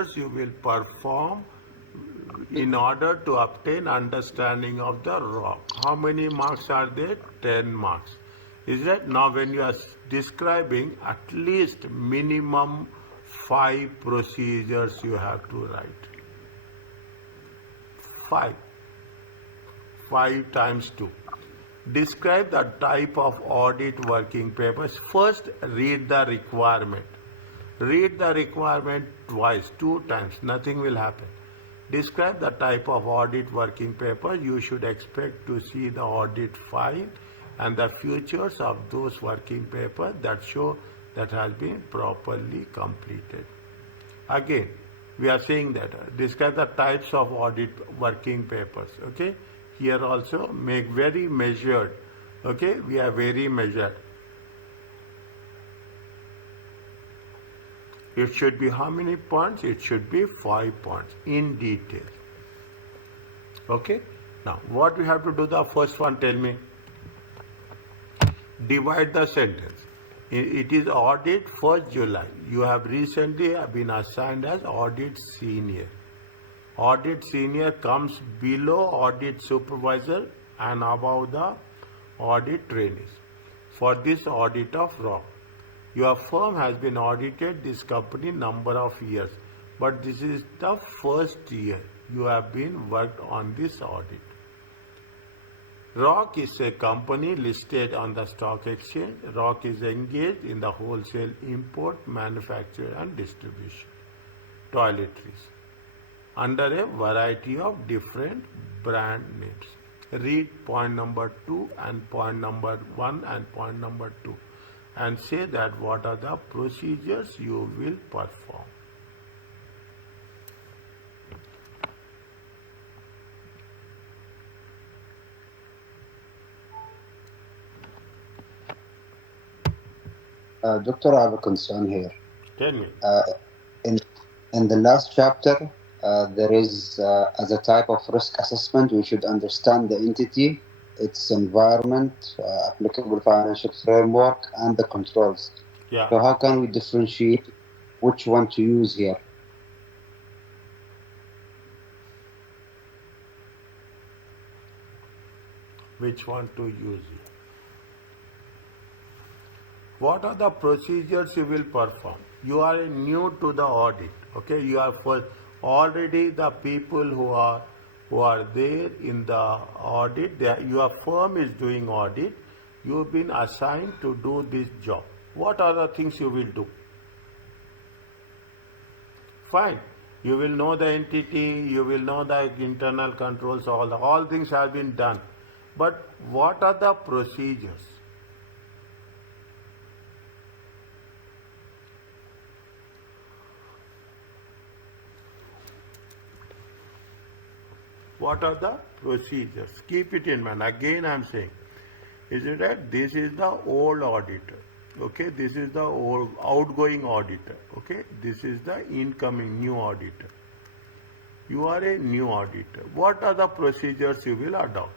procedures you will perform in order to obtain understanding of the rock. How many marks are there? 10 marks. Is that? Now when you are describing, at least minimum 5 procedures you have to write. 5. 5 times 2. Describe the type of audit working papers. First, read the requirement. Read the requirement twice, 2 times. Nothing will happen. Describe the type of audit working paper. You should expect to see the audit file and the features of those working papers that show that has been properly completed. Again, we are saying that describe the types of audit working papers. Okay, here also make very measured. Okay, we are very measured. It should be how many points? It should be 5 points in detail. Okay, now what we have to do? The first one, tell me. Divide the sentence. It is audit 1st July. You have recently been assigned as audit senior. Audit senior comes below audit supervisor and above the audit trainees. For this audit of rock, your firm has been audited this company number of years, but this is the first year you have been worked on this audit. Rock is a company listed on the stock exchange. Rock is engaged in the wholesale import, manufacture and distribution toiletries under a variety of different brand names. Read point number 2 and point number 1 and point number 2 and say that what are the procedures you will perform. Doctor, I have a concern here. Tell me. In the last chapter, there is, as a type of risk assessment, we should understand the entity, its environment, applicable financial framework, and the controls. Yeah. So how can we differentiate which one to use here? Which one to use? What are the procedures you will perform? You are new to the audit. Okay, you are first. Already the people who are there in the audit, your firm is doing audit. You have been assigned to do this job. What are the things you will do? Fine. You will know the entity, you will know the internal controls, all things have been done. But what are the procedures? What are the procedures? Keep it in mind. Again, I am saying, is it that this is the old auditor? Okay, this is the old outgoing auditor. Okay, this is the incoming new auditor. You are a new auditor. What are the procedures you will adopt?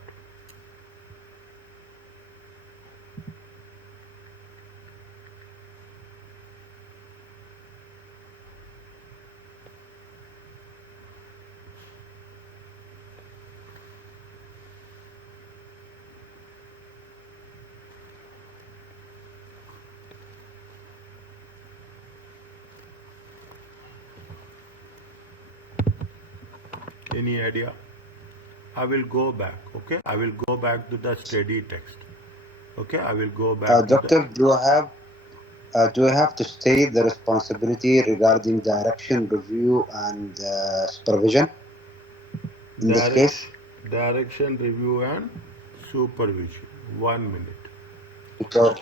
Any idea? I will go back. Okay, I will go back to the study text. Okay, I will go back. Doctor, do I have to state the responsibility regarding direction, review, and supervision in this case? Direction, review, and supervision. 1 minute. Okay.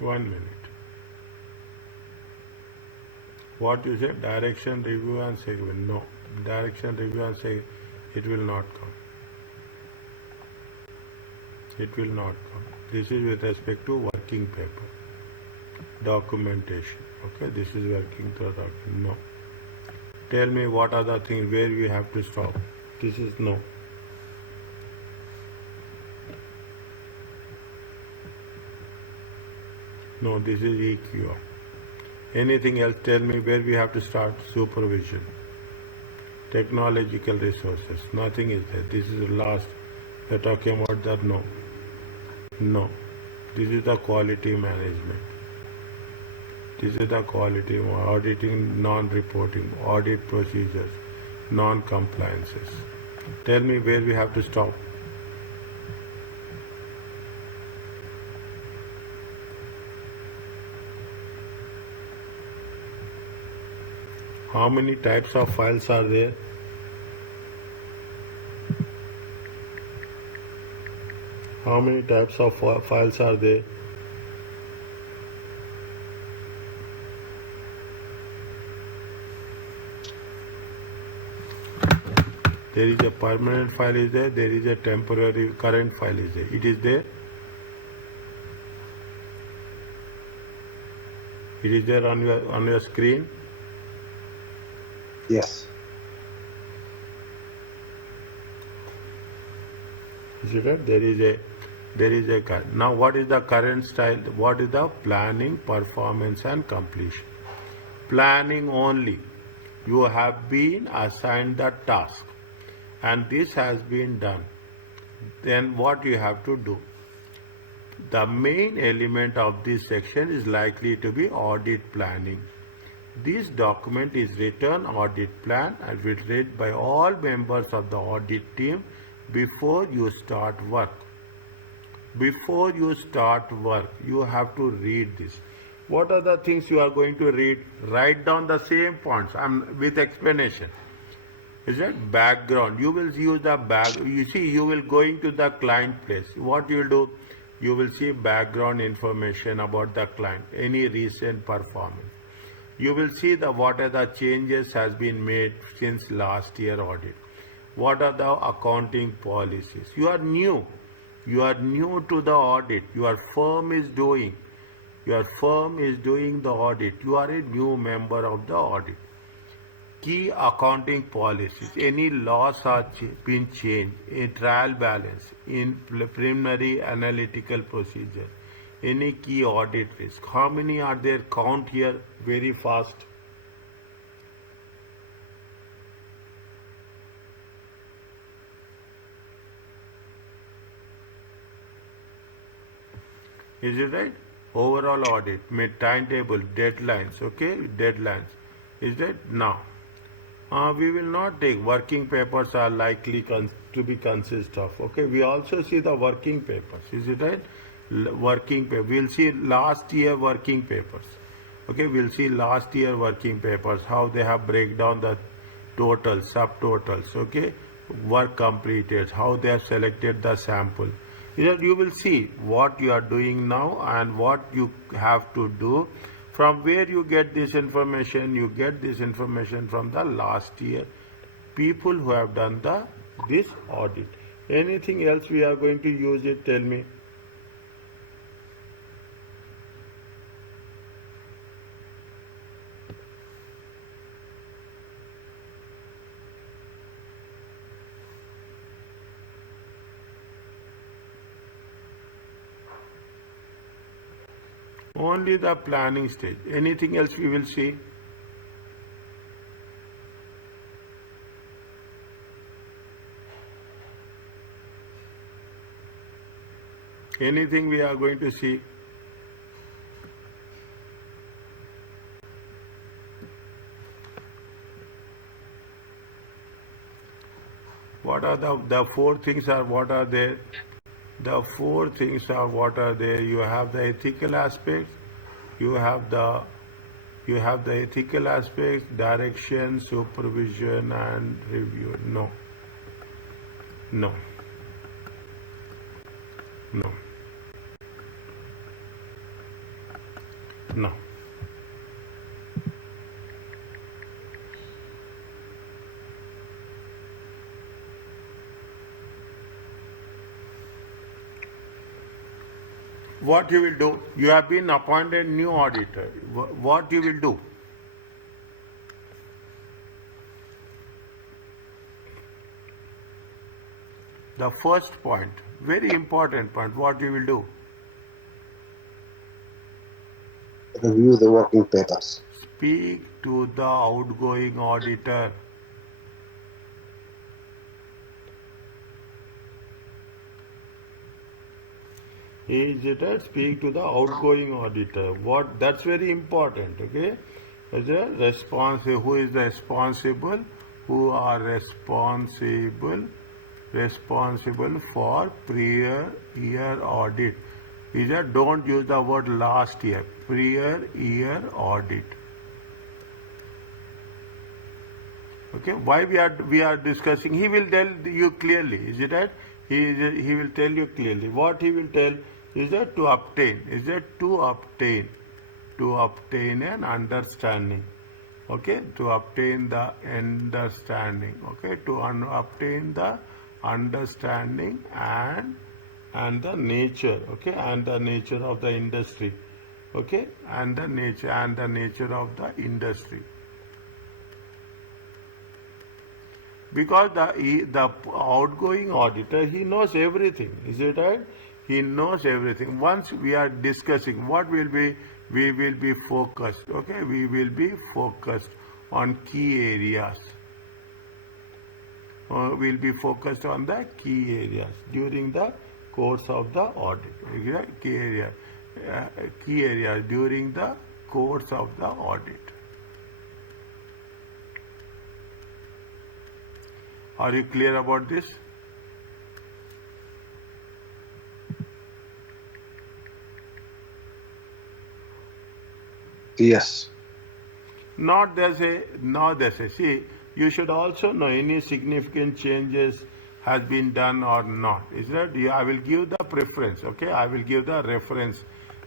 1 minute. What you say? Direction, review, and segment. No. Direction, review, and segment. It will not come. It will not come. This is with respect to working paper. Documentation. Okay, this is working to document. No. Tell me what are the things where we have to stop. This is no. No, this is EQR. Anything else? Tell me where we have to start. Supervision. Technological resources. Nothing is there. This is the last. We're talking about that. No. No. This is the quality management. This is the quality auditing, non-reporting, audit procedures, non-compliances. Tell me where we have to stop. How many types of files are there? How many types of files are there? There is a permanent file is there, there is a temporary current file is there. It is there. It is there on your screen. Yes. Is it right? There is a now what is the current style? What is the planning, performance and completion? Planning only. You have been assigned the task and this has been done. Then what you have to do? The main element of this section is likely to be audit planning. This document is written audit plan and will read by all members of the audit team before you start work. Before you start work, you have to read this. What are the things you are going to read? Write down the same points with explanation. Is that background? You will use the back. You see, you will going to the client place. What you will do? You will see background information about the client, any recent performance. You will see what are the changes has been made since last year audit. What are the accounting policies? You are new. You are new to the audit. Your firm is doing the audit. You are a new member of the audit. Key accounting policies. Any laws are been changed. A trial balance in preliminary analytical procedure. Any key audit risk. How many are there? Count here very fast. Is it right? Overall audit, timetable, deadlines, okay? Deadlines. Is that now? We will not take working papers are likely to be consist of. Okay, we also see the working papers. Is it right? Working paper. We'll see last year working papers. Okay, we'll see last year working papers, how they have break down the totals, subtotals. Okay, work completed, how they have selected the sample. You will see what you are doing now and what you have to do. From where you get this information? You get this information from the last year people who have done this audit. Anything else we are going to use it? Tell me. Only the planning stage. Anything else we will see? Anything we are going to see? What are the four things are what are there? The four things are what are there? You have the ethical aspects, you have the ethical aspects, direction, supervision and review. No. No. No. No. What you will do? You have been appointed new auditor. What you will do? The first point, very important point, what you will do? Review the working papers. Speak to the outgoing auditor. Is it a speak to the outgoing auditor? What that's very important, okay? As a responsible, who is responsible? Who are responsible for prior year audit? Is that don't use the word last year, prior year audit. Okay, why we are discussing? He will tell you clearly. Is it right? He will tell you clearly. What he will tell is that to obtain. Is that to obtain an understanding. Okay, to obtain the understanding. Okay, to obtain the understanding and the nature. Okay, and the nature of the industry. Okay, and the nature of the industry. Because the outgoing auditor, he knows everything. Is it right? He knows everything. Once we are discussing what will be, we will be focused. Okay, we will be focused on key areas. We'll be focused on the key areas during the course of the audit. Key areas during the course of the audit. Are you clear about this? Yes. Not they say. See, you should also know any significant changes has been done or not. Is that? I will give the preference. Okay, I will give the reference.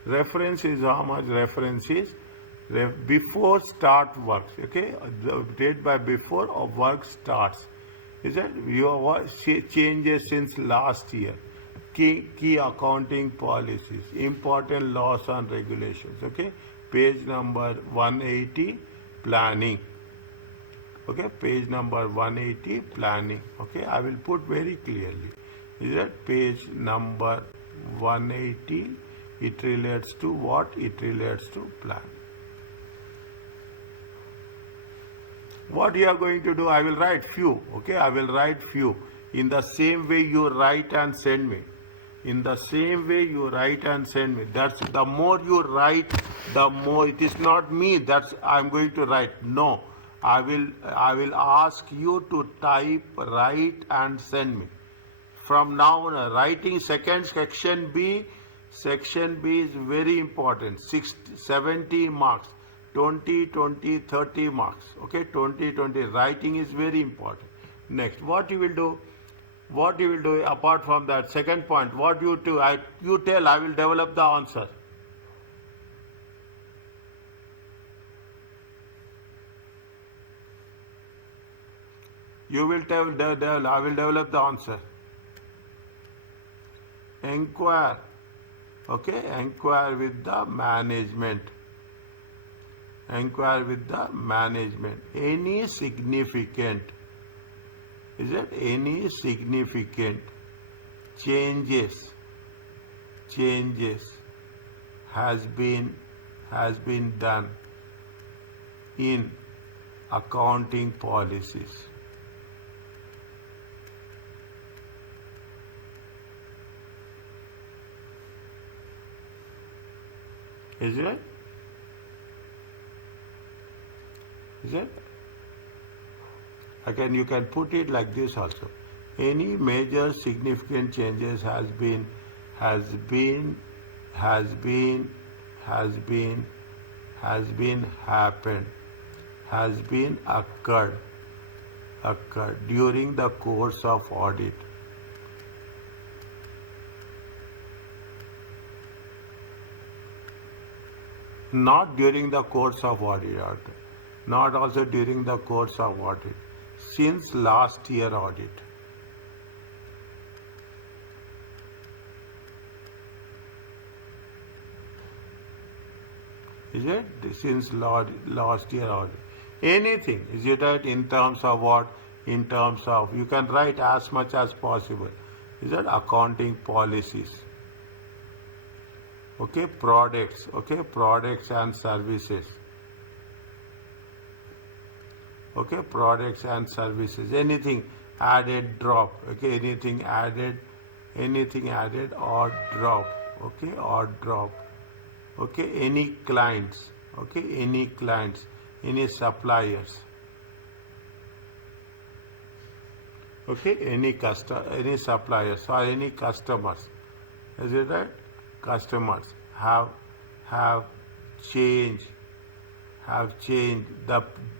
Reference is how much reference is before start works. Okay, the date by before or work starts. Is that your changes since last year? Key accounting policies, important laws and regulations. Okay, page number 180, planning. Okay, page number 180, planning. Okay, I will put very clearly. Is that page number 180? It relates to what? It relates to plan. What you are going to do? I will write few. Okay, I will write few. In the same way you write and send me. In the same way you write and send me. That's the more you write, the more it is not me that's I'm going to write. No, I will ask you to type, write and send me. From now on, writing second section B. Section B is very important. 70 marks. 20, 20, 30 marks. Okay, 20, 20. Writing is very important. Next, what you will do? What you will do apart from that? Second point, what you do? You tell, I will develop the answer. You will tell, I will develop the answer. Enquire. Okay, enquire with the management. Enquire with the management. Any significant, is it any significant changes has been done in accounting policies. Is it? Is it? Again, you can put it like this also. Any major significant changes has been happened, has been occurred during the course of audit. Not during the course of audit. Not also during the course of audit. Since last year audit. Is it? Since last year audit. Anything, is it right? In terms of what? In terms of, you can write as much as possible. Is that accounting policies? Okay, products. Okay, products and services. Okay, products and services. Anything added, drop. Okay, anything added or drop. Okay, or drop. Okay, any clients. Okay, any clients, any suppliers. Okay, any suppliers or any customers. Is it right? Customers have changed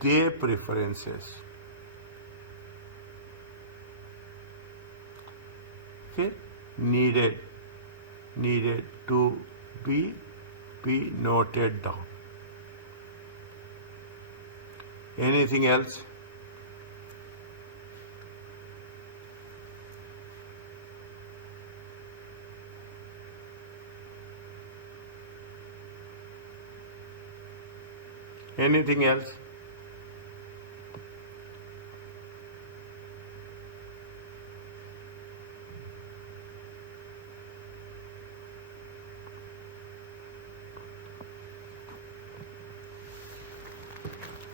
their preferences. Okay, needed to be noted down. Anything else? Anything else?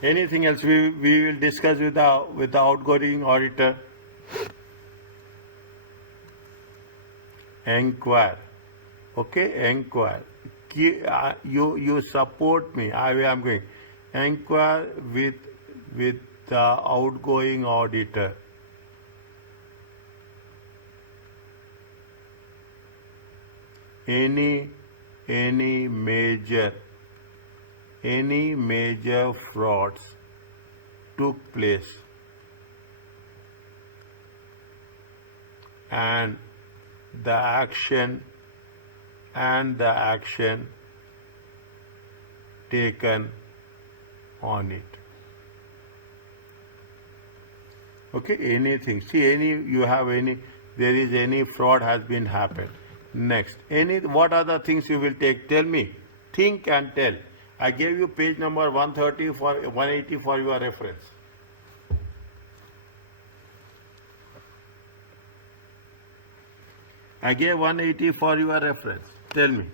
Anything else we will discuss with the outgoing auditor? Enquire. Okay, enquire. You support me. I am going. Enquire with the outgoing auditor. Any major frauds took place and the action taken on it. Okay, anything. See, there is any fraud has been happened. Next, what other things you will take? Tell me. Think and tell. I gave you page number 130 for 180 for your reference. I gave 180 for your reference. Tell me.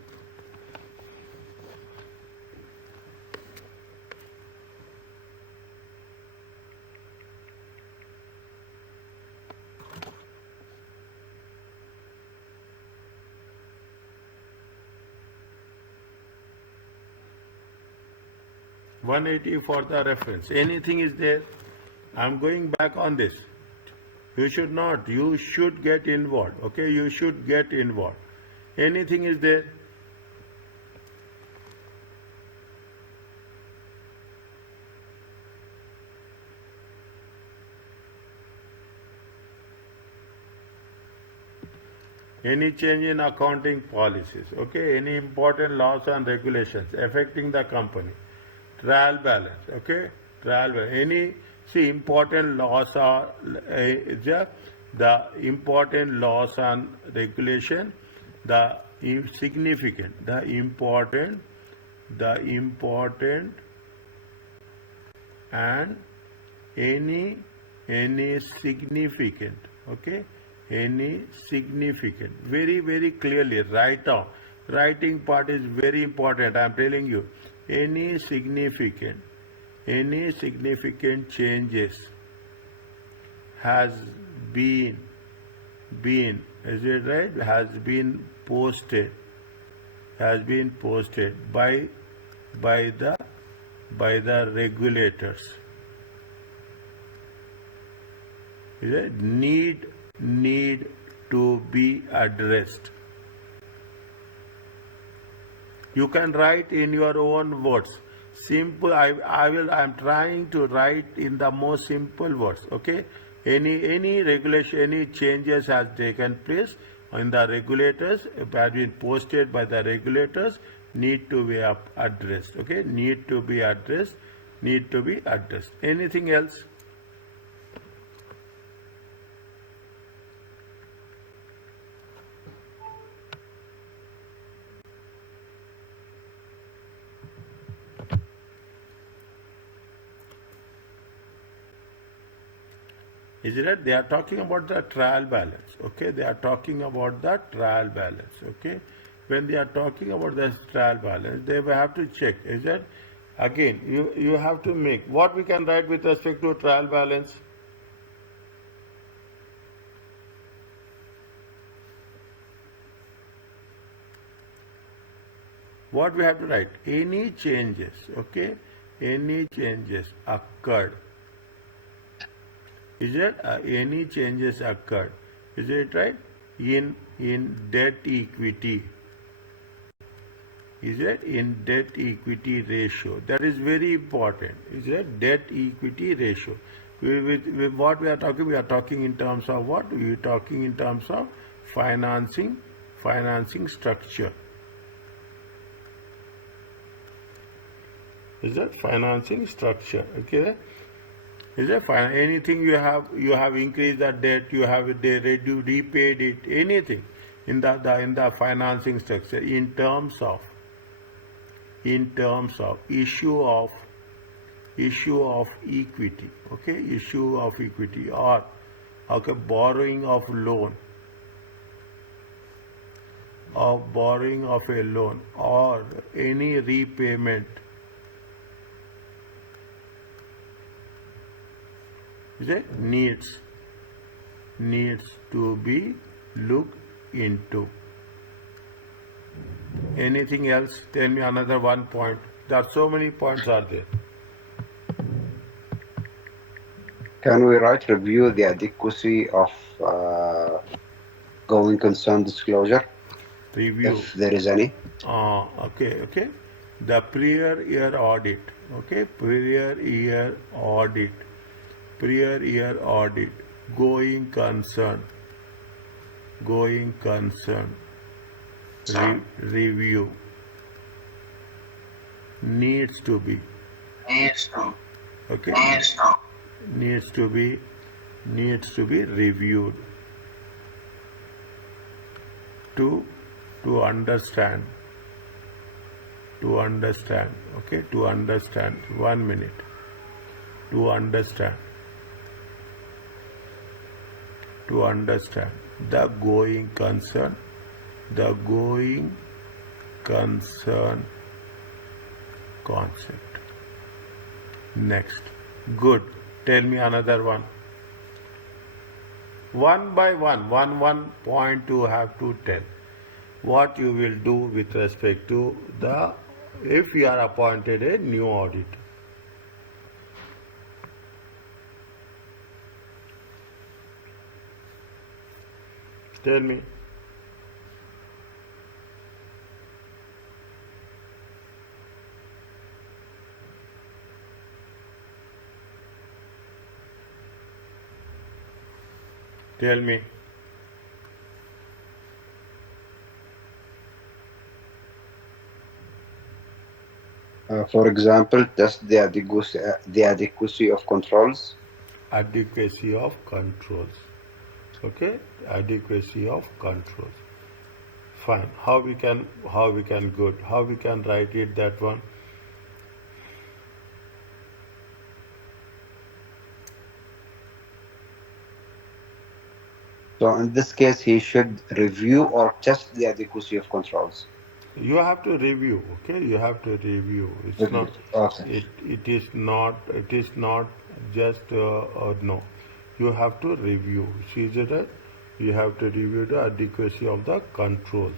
$180 for the reference. Anything is there? I'm going back on this. You should not. You should get involved. Okay, you should get involved. Anything is there? Any change in accounting policies? Okay, any important laws and regulations affecting the company? Trial balance. Okay, trial balance. Important laws are the important laws and regulation, the significant, the important and any significant. Okay, any significant. Very clearly write down. Writing part is very important. I am telling you. Any significant changes has been, is it right? Has been posted by the regulators. Is it? Need to be addressed. You can write in your own words. Simple. I'm trying to write in the most simple words. Okay. Any regulation, any changes has taken place in the regulators, have been posted by the regulators, need to be addressed. Okay. Need to be addressed. Anything else? Is it right? They are talking about the trial balance. Okay, they are talking about the trial balance. Okay, when they are talking about the trial balance, they will have to check. Is that again? You have to make what we can write with respect to trial balance. What we have to write? Any changes. Okay, any changes occurred. Is it any changes occurred? Is it right? In debt equity. Is it in debt equity ratio? That is very important. Is it debt equity ratio? With what we are talking? We are talking in terms of what? We are talking in terms of financing structure. Is that financing structure? Okay. Is it fine? Anything you have increased the debt, you have repaid it, anything in the financing structure in terms of issue of equity, okay, issue of equity or okay borrowing of a loan or any repayment. Is it needs to be looked into. Anything else? Tell me another one point. There are so many points are there. Can we write review the adequacy of going concern disclosure, Review. if there is any? Okay. The prior year audit. Okay, prior year audit. Going concern. Review. Needs to be. Okay. Needs to be reviewed to understand. Okay, to understand. 1 minute. To understand the going concern concept. Next. Good. Tell me another one. One by one point you have to tell what you will do with respect to if you are appointed a new audit. Tell me. Tell me. For example, test the adequacy of controls. Adequacy of controls. Okay, adequacy of controls. Fine. How we can write it that one? So in this case, he should review or test the adequacy of controls. You have to review. Okay, you have to review. It's not. Okay. It is not just no. You have to review. See that? You have to review the adequacy of the controls.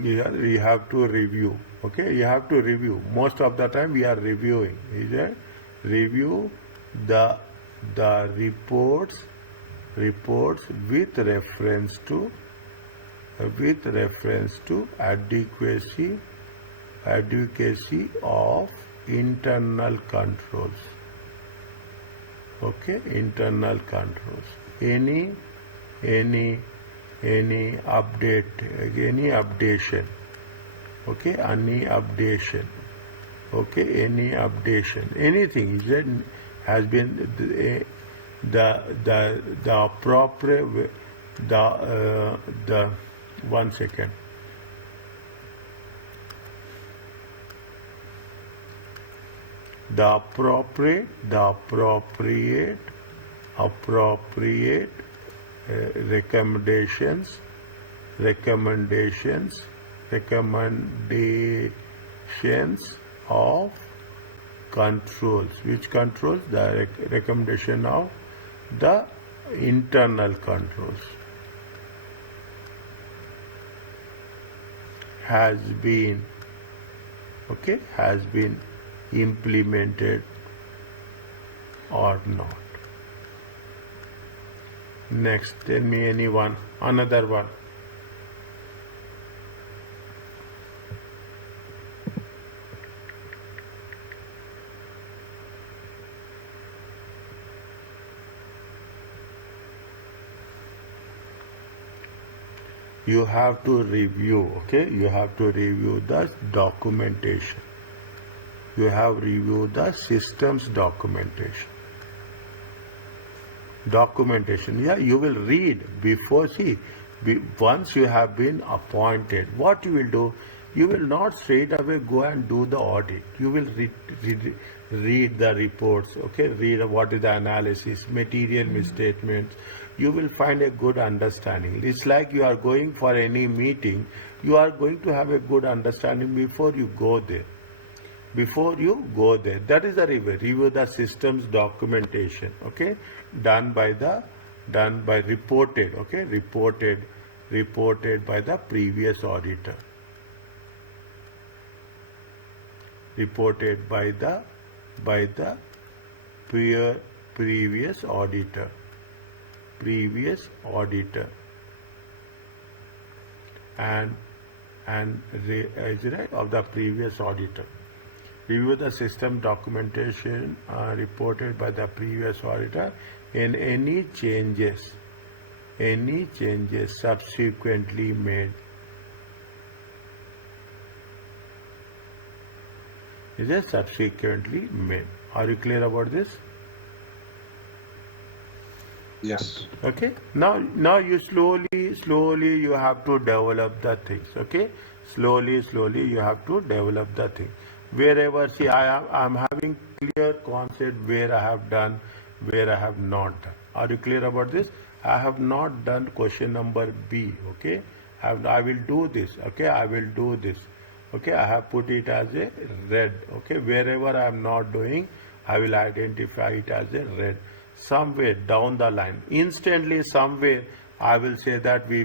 You have to review. Okay, you have to review. Most of the time we are reviewing. Is it? Review the reports with reference to adequacy of internal controls. Okay, internal controls. Any updation. Okay, any updation. Okay, any updation. Anything that has been the appropriate the 1 second. the appropriate recommendations of controls. Which controls? The recommendation of the internal controls has been implemented or not. Next, tell me another one. You have to review, you have to review the documentation. You have reviewed the systems documentation. Yeah, you will read before, once you have been appointed, what you will do, you will not straight away go and do the audit. You will read the reports, read what is the analysis, material misstatements. You will find a good understanding. It's like you are going for any meeting, you are going to have a good understanding before you go there. That is the review. Review the systems documentation, done by reported, reported by the previous auditor. Reported by the previous auditor. And of the previous auditor. Review the system documentation reported by the previous auditor, and any changes subsequently made. Subsequently made. Are you clear about this? Yes. Now you slowly you have to develop the things. Slowly you have to develop the thing. Wherever, I'm having clear concept where I have done, where I have not done. Are you clear about this? I have not done question number B. I will do this. I will do this. I have put it as a red. Wherever I am not doing, I will identify it as a red. Somewhere down the line, instantly somewhere, I will say that we